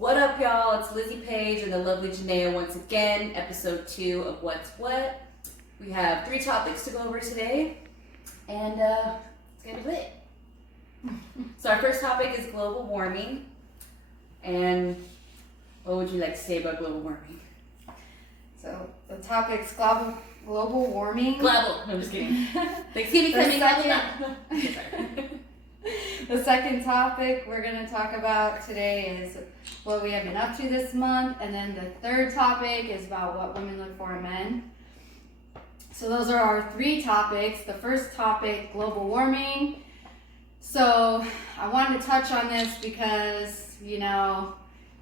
What up, y'all? It's Lizzie Page and the lovely Janaea once again, episode 2 of What's What. We have 3 topics to go over today, and it's gonna be lit. So our first topic is global warming, and what would you like to say about global warming? So the topic's global warming. Global. No, I'm just kidding. Thanksgiving coming up. Okay, sorry. The second topic we're going to talk about today is what we have been up to this month, and then the third topic is about what women look for in men. So those are our 3 topics. The first topic, global warming. So I wanted to touch on this because,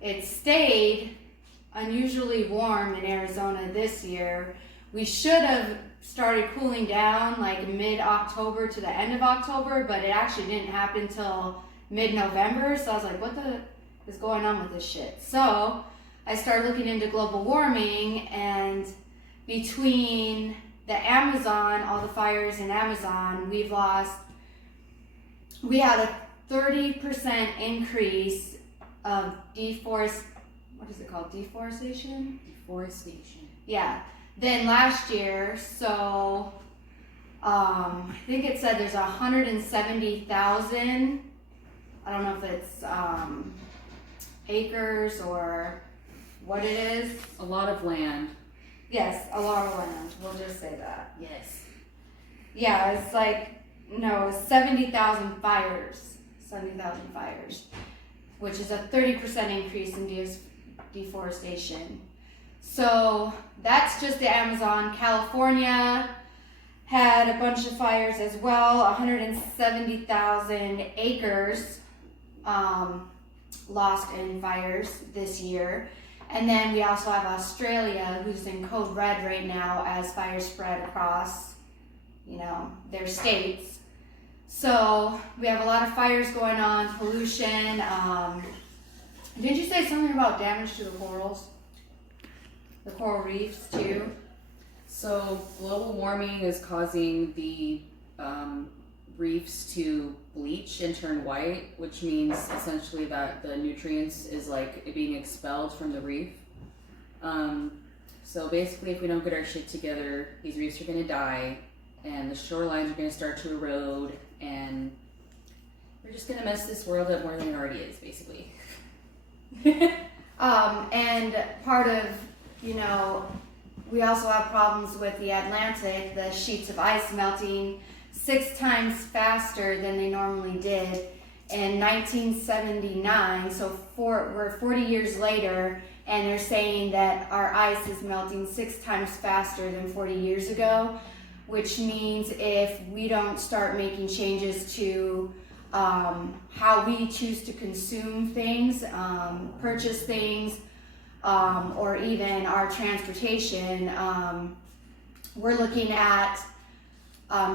it stayed unusually warm in Arizona this year. We should have started cooling down like mid-October to the end of October, but it actually didn't happen until mid-November. So I was like, what the is going on with this shit? So I started looking into global warming, and between the Amazon, all the fires in Amazon, we had a 30% increase of deforestation? Deforestation. Yeah. Then last year, so I think it said there's 170,000, I don't know if it's acres or what it is. A lot of land. Yes, a lot of land, we'll just say that. Yes. Yeah, it's like, 70,000 fires, which is a 30% increase in deforestation. So that's just the Amazon. California had a bunch of fires as well, 170,000 acres lost in fires this year. And then we also have Australia, who's in code red right now as fires spread across, their states. So we have a lot of fires going on, pollution. Didn't you say something about damage to the corals? The coral reefs too? So global warming is causing the reefs to bleach and turn white, which means essentially that the nutrients is like being expelled from the reef. So basically, if we don't get our shit together, these reefs are going to die, and the shorelines are going to start to erode, and we're just going to mess this world up more than it already is, basically. And part of, we also have problems with the Atlantic, the sheets of ice melting 6 times faster than they normally did in 1979. So we're 40 years later, and they're saying that our ice is melting 6 times faster than 40 years ago, which means if we don't start making changes to how we choose to consume things, purchase things, or even our transportation, we're looking at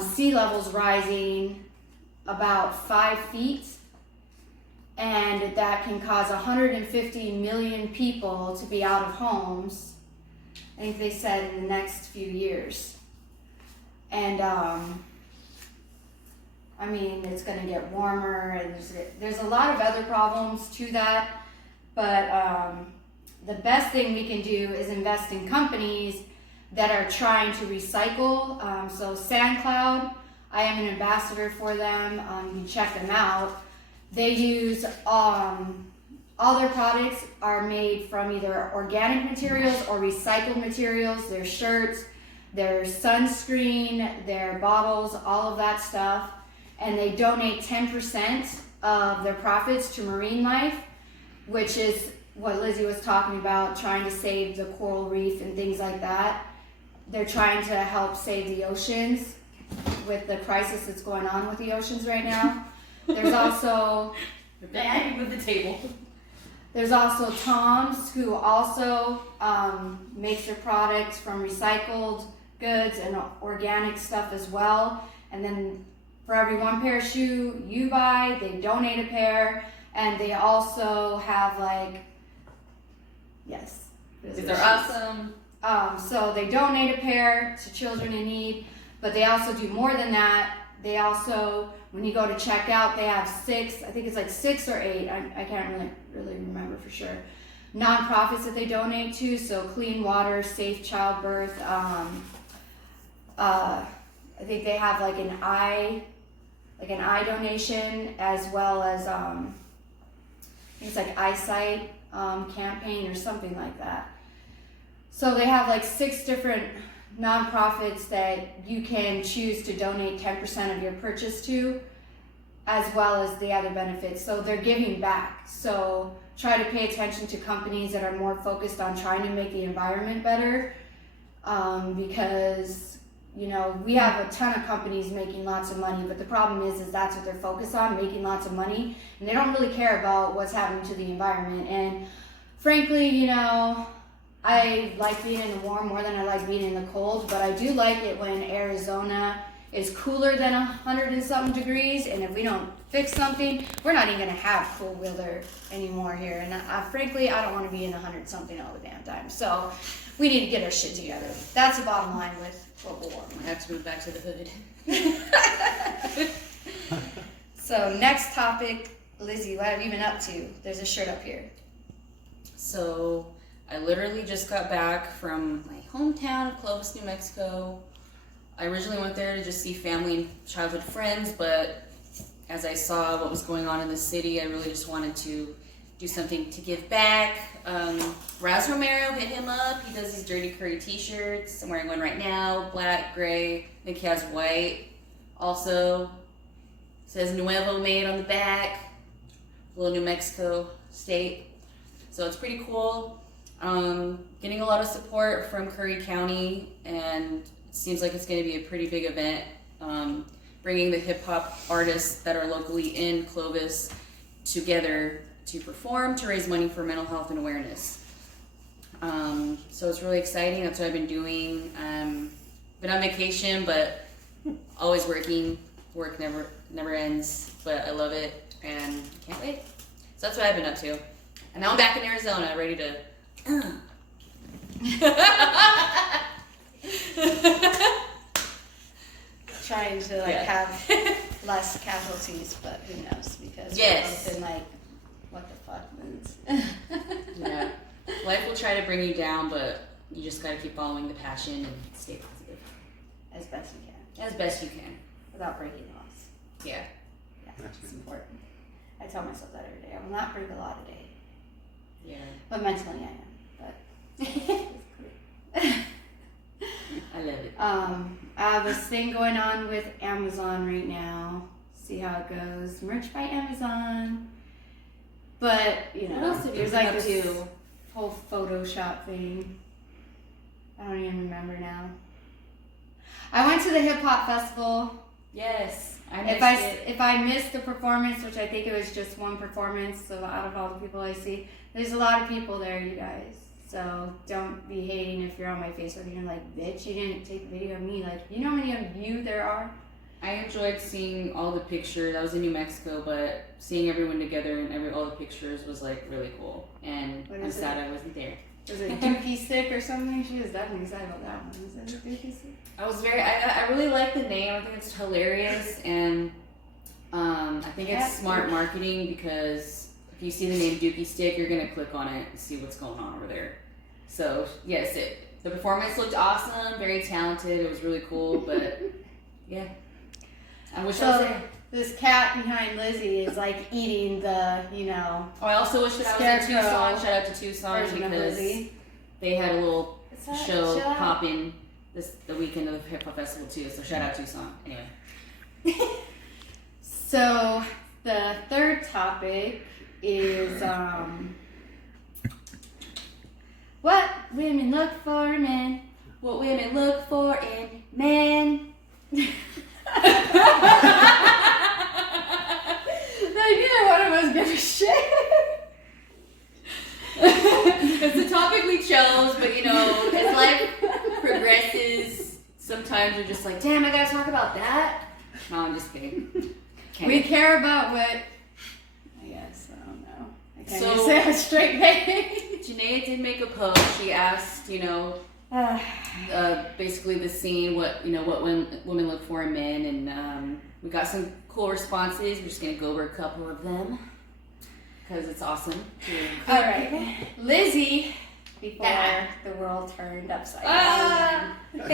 sea levels rising about 5 feet, and that can cause 150 million people to be out of homes, I think they said, in the next few years. And it's going to get warmer, and there's a lot of other problems to that, but the best thing we can do is invest in companies that are trying to recycle. So sandcloud, I am an ambassador for them. You can check them out. They use all their products are made from either organic materials or recycled materials. Their shirts, their sunscreen, their bottles, all of that stuff. And they donate 10% of their profits to marine life, which is what Lizzie was talking about, trying to save the coral reef and things like that. They're trying to help save the oceans with the crisis that's going on with the oceans right now. There's also with the table. There's also Tom's, who also makes their products from recycled goods and organic stuff as well. And then for every 1 pair of shoe you buy, they donate a pair. And they also have These are awesome. So they donate a pair to children in need, but they also do more than that. They also, when you go to check out, they have 6, I think it's like 6 or 8, I can't really remember for sure. Nonprofits that they donate to, so clean water, safe childbirth. I think they have like an eye donation, as well as I think it's like eyesight campaign or something like that. So they have like 6 different nonprofits that you can choose to donate 10% of your purchase to, as well as the other benefits. So they're giving back. So try to pay attention to companies that are more focused on trying to make the environment better, because you know, we have a ton of companies making lots of money, but the problem is that's what they're focused on, making lots of money, and they don't really care about what's happening to the environment. And frankly, you know, I like being in the warm more than I like being in the cold, but I do like it when Arizona is cooler than 100 and something degrees, and if we don't fix something, we're not even gonna have cool weather anymore here. And frankly, I don't want to be in 100 something all the damn time. So we need to get our shit together. That's the bottom line with global warming. I have to move back to the hood. So next topic, Lizzie, what have you been up to? There's a shirt up here. So I literally just got back from my hometown of Clovis, New Mexico. I originally went there to just see family and childhood friends, but as I saw what was going on in the city, I really just wanted to do something to give back. Raz Romero, hit him up. He does these Dirty Curry t-shirts. I'm wearing one right now, black, gray. I think he has white. Also, says Nuevo made on the back. Little New Mexico state. So it's pretty cool. Getting a lot of support from Curry County, and it seems like it's going to be a pretty big event. Bringing the hip-hop artists that are locally in Clovis together to perform, to raise money for mental health and awareness. So it's really exciting. That's what I've been doing. Been on vacation, but always working. Work never ends, but I love it and can't wait. So that's what I've been up to. And now I'm back in Arizona, ready to... Trying to have less casualties, but who knows, because yes. we've both been like, what the fuck moods. Yeah. Life will try to bring you down, but you just gotta keep following the passion and stay positive. As best you can. As best you can. Without breaking laws. Yeah. Yeah, it's important. I tell myself that every day. I will not break a law today. Yeah. But mentally I am. But I love it. I have this thing going on with Amazon right now. See how it goes. Merch by Amazon. But, you know, What else have you there's been like up this to? whole Photoshop thing. I don't even remember now. I went to the hip hop festival. Yes. If I missed the performance, which I think it was just one performance, so out of all the people I see, there's a lot of people there, you guys. So don't be hating if you're on my Facebook and you're like, bitch, you didn't take a video of me. Like, you know how many of you there are? I enjoyed seeing all the pictures. I was in New Mexico, but seeing everyone together and all the pictures was like really cool. And I'm sad I wasn't there. Was it Dookie Stick or something? She was definitely excited about that one. Was it Dookie Stick? I really like the name. I think it's hilarious, and I think it's smart marketing, because if you see the name Dookie Stick, you're gonna click on it and see what's going on over there. So yes, the performance looked awesome, very talented. It was really cool, but yeah, I wish I was there. This cat behind Lizzie is like eating the, you know. Oh, I also wish that I was in Tucson. Shout out to Tucson, because they had a little show popping the weekend of the hip hop festival too. So shout out Tucson. Anyway. So the third topic is what women look for in men. What women look for in men. Neither one of us give a shit. It's the topic we chose, but you know, as life progresses, sometimes we're just like, damn, I gotta talk about that. No, I'm just kidding. We care about what, I guess, I don't know. I can't even say a straight face. Janae did make a post. She asked, you know, basically the scene, what women look for in men, and we got some cool responses. We're just gonna go over a couple of them. because it's awesome. All right. Lizzie, before the world turned upside down. But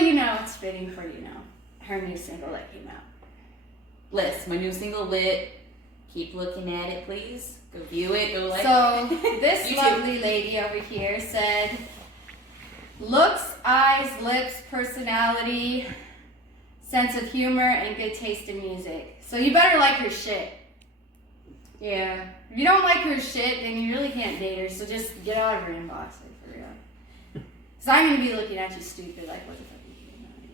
it's fitting for, her new single that came out. Liz, my new single lit. Keep looking at it, please. Go view it. Go like it. So this You lovely lady over here said, looks, eyes, lips, personality, sense of humor, and good taste in music. So you better like her shit. Yeah. If you don't like her shit, then you really can't date her. So just get out of her inbox, like, for real. Because I'm going to be looking at you stupid, like, what the fuck are you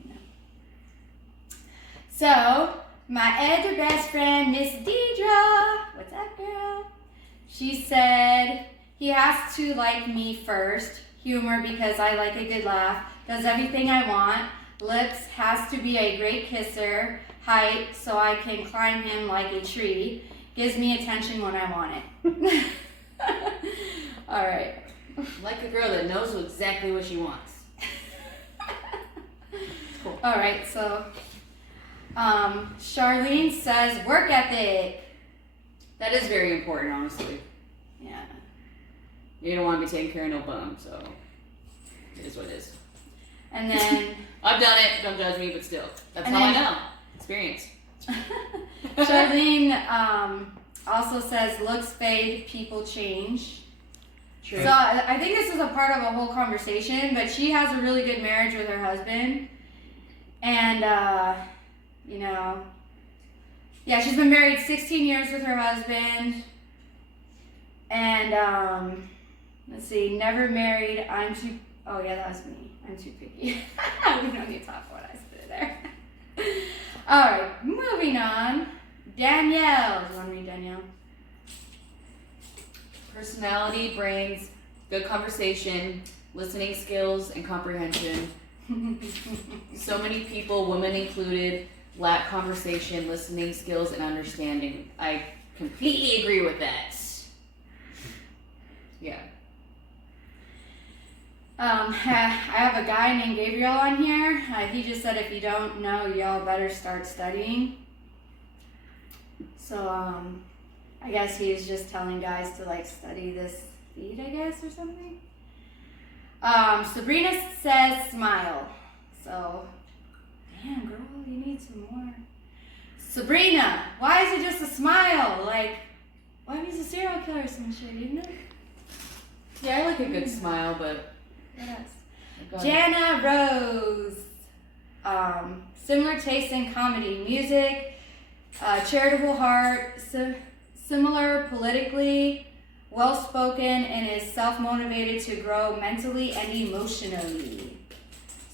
doing? So, my other best friend, Miss Deidre, what's up, girl? She said, he has to like me first. Humor, because I like a good laugh. Does everything I want. Lips, has to be a great kisser. Height, so I can climb him like a tree. Gives me attention when I want it. All right. Like a girl that knows exactly what she wants. Cool. All right, so Charlene says work ethic. That is very important, honestly. Yeah. You don't want to be taking care of no bum, so it is what it is. And then I've done it. Don't judge me, but still, that's And how then- I know. Experience. Charlene also says looks fade, people change. True. So I think this is a part of a whole conversation, but she has a really good marriage with her husband. And, yeah, she's been married 16 years with her husband. And, let's see, never married. Oh yeah, that was me. I'm too picky. We don't need to talk about it. I put it there. All right, moving on. Danielle. Do you want to read Danielle? Personality, brains, good conversation, listening skills, and comprehension. So many people, women included, lack conversation, listening skills, and understanding. I completely agree with that. Yeah. I have a guy named Gabriel on here. He just said if you don't know, y'all better start studying. So, I guess he's just telling guys to like study this feed, I guess, or something. Sabrina says smile. So, damn girl, you need some more. Sabrina, why is it just a smile? Like, what if he's a serial killer or some shit, you know? Yeah, I like a good smile, but... Yes. Go ahead. Jana Rose. Similar taste in comedy, music, charitable heart, similar politically, well-spoken, and is self-motivated to grow mentally and emotionally.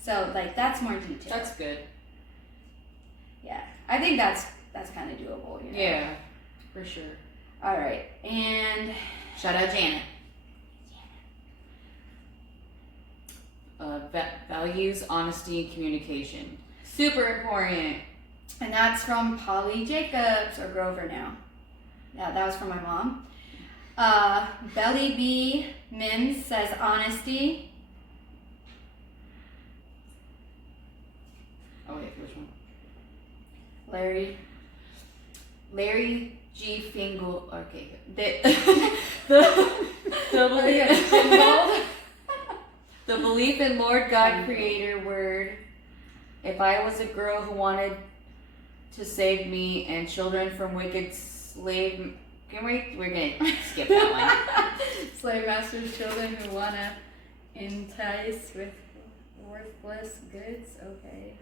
So, like, that's more detail. That's good. Yeah, I think that's kind of doable. You know? Yeah, for sure. All right, and Shout out Janet. Values, honesty, and communication. Super important. and that's from Polly Jacobs or Grover now. Yeah, that was from my mom. Belly B Mims says honesty. Oh wait, which one? Larry G. Fingal. Okay. The belief in Lord God Creator word. If I was a girl who wanted to save me and children from wicked slave. We're gonna skip that one. Slave masters' children who wanna entice with worthless goods. Okay.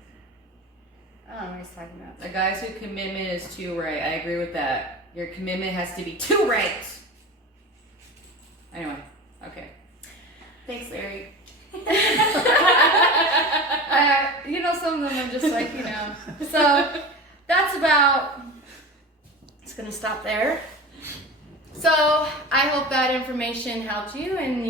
I don't know what he's talking about. A guy's whose commitment is too right. I agree with that. Your commitment has to be too right. Anyway, okay. Thanks, Larry. Some of them I'm just like, So that's about. It's gonna stop there. So I hope that information helped you, and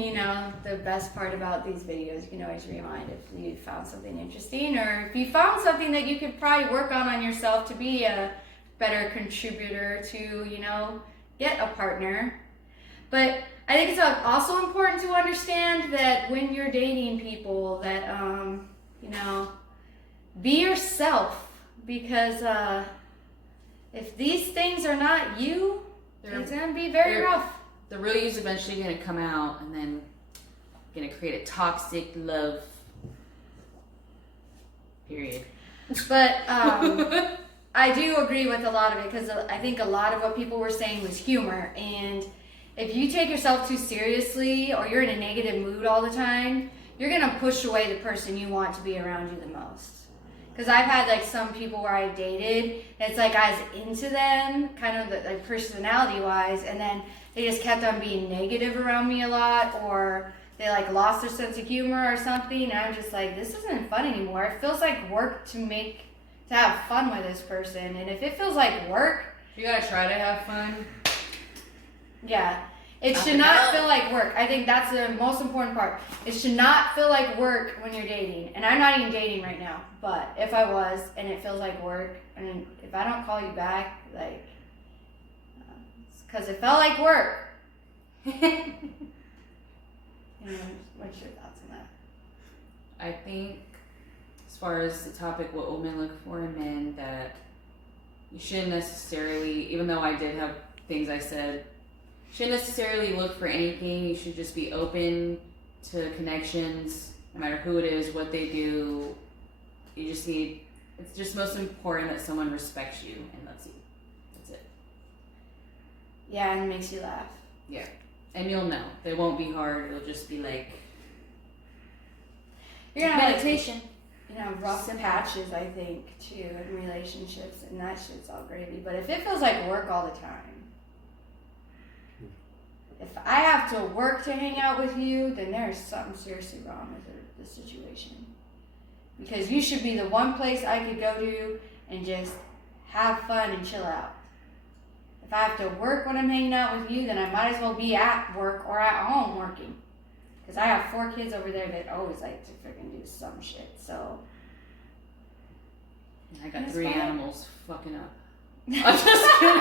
the best part about these videos, you can always rewind if you found something interesting, or if you found something that you could probably work on yourself to be a better contributor to, get a partner. But I think it's also important to understand that when you're dating people that, be yourself, because if these things are not you, It's gonna be very rough. The real you's eventually gonna come out, and then gonna create a toxic love. Period. But I do agree with a lot of it because I think a lot of what people were saying was humor. And if you take yourself too seriously or you're in a negative mood all the time, you're going to push away the person you want to be around you the most. Because I've had like some people where I dated, and it's like I was into them, kind of like personality wise, and then they just kept on being negative around me a lot, or they like lost their sense of humor or something, and I'm just like, this isn't fun anymore. It feels like work to have fun with this person, and if it feels like work, you gotta try to have fun. Yeah, it should not feel like work. I think that's the most important part. It should not feel like work when you're dating, and I'm not even dating right now. But if I was, and it feels like work, and if I don't call you back, like, it's because it felt like work. What's your thoughts on that? I think, as far as the topic, what women look for in men, that you shouldn't necessarily, even though I did have things I said, shouldn't necessarily look for anything. You should just be open to connections, no matter who it is, what they do. You just need, it's just most important that someone respects you and loves you. That's it. Yeah, and it makes you laugh. Yeah. And you'll know. It won't be hard. It'll just be like you're gonna meditation. Rough patches, I think, too, in relationships, and that shit's all gravy. But if it feels like work all the time, if I have to work to hang out with you, then there's something seriously wrong with the situation. Because you should be the one place I could go to and just have fun and chill out. If I have to work when I'm hanging out with you, then I might as well be at work or at home working. Because I have 4 kids over there that always like to freaking do some shit, so. I got 3 animals fucking up. I'm just kidding.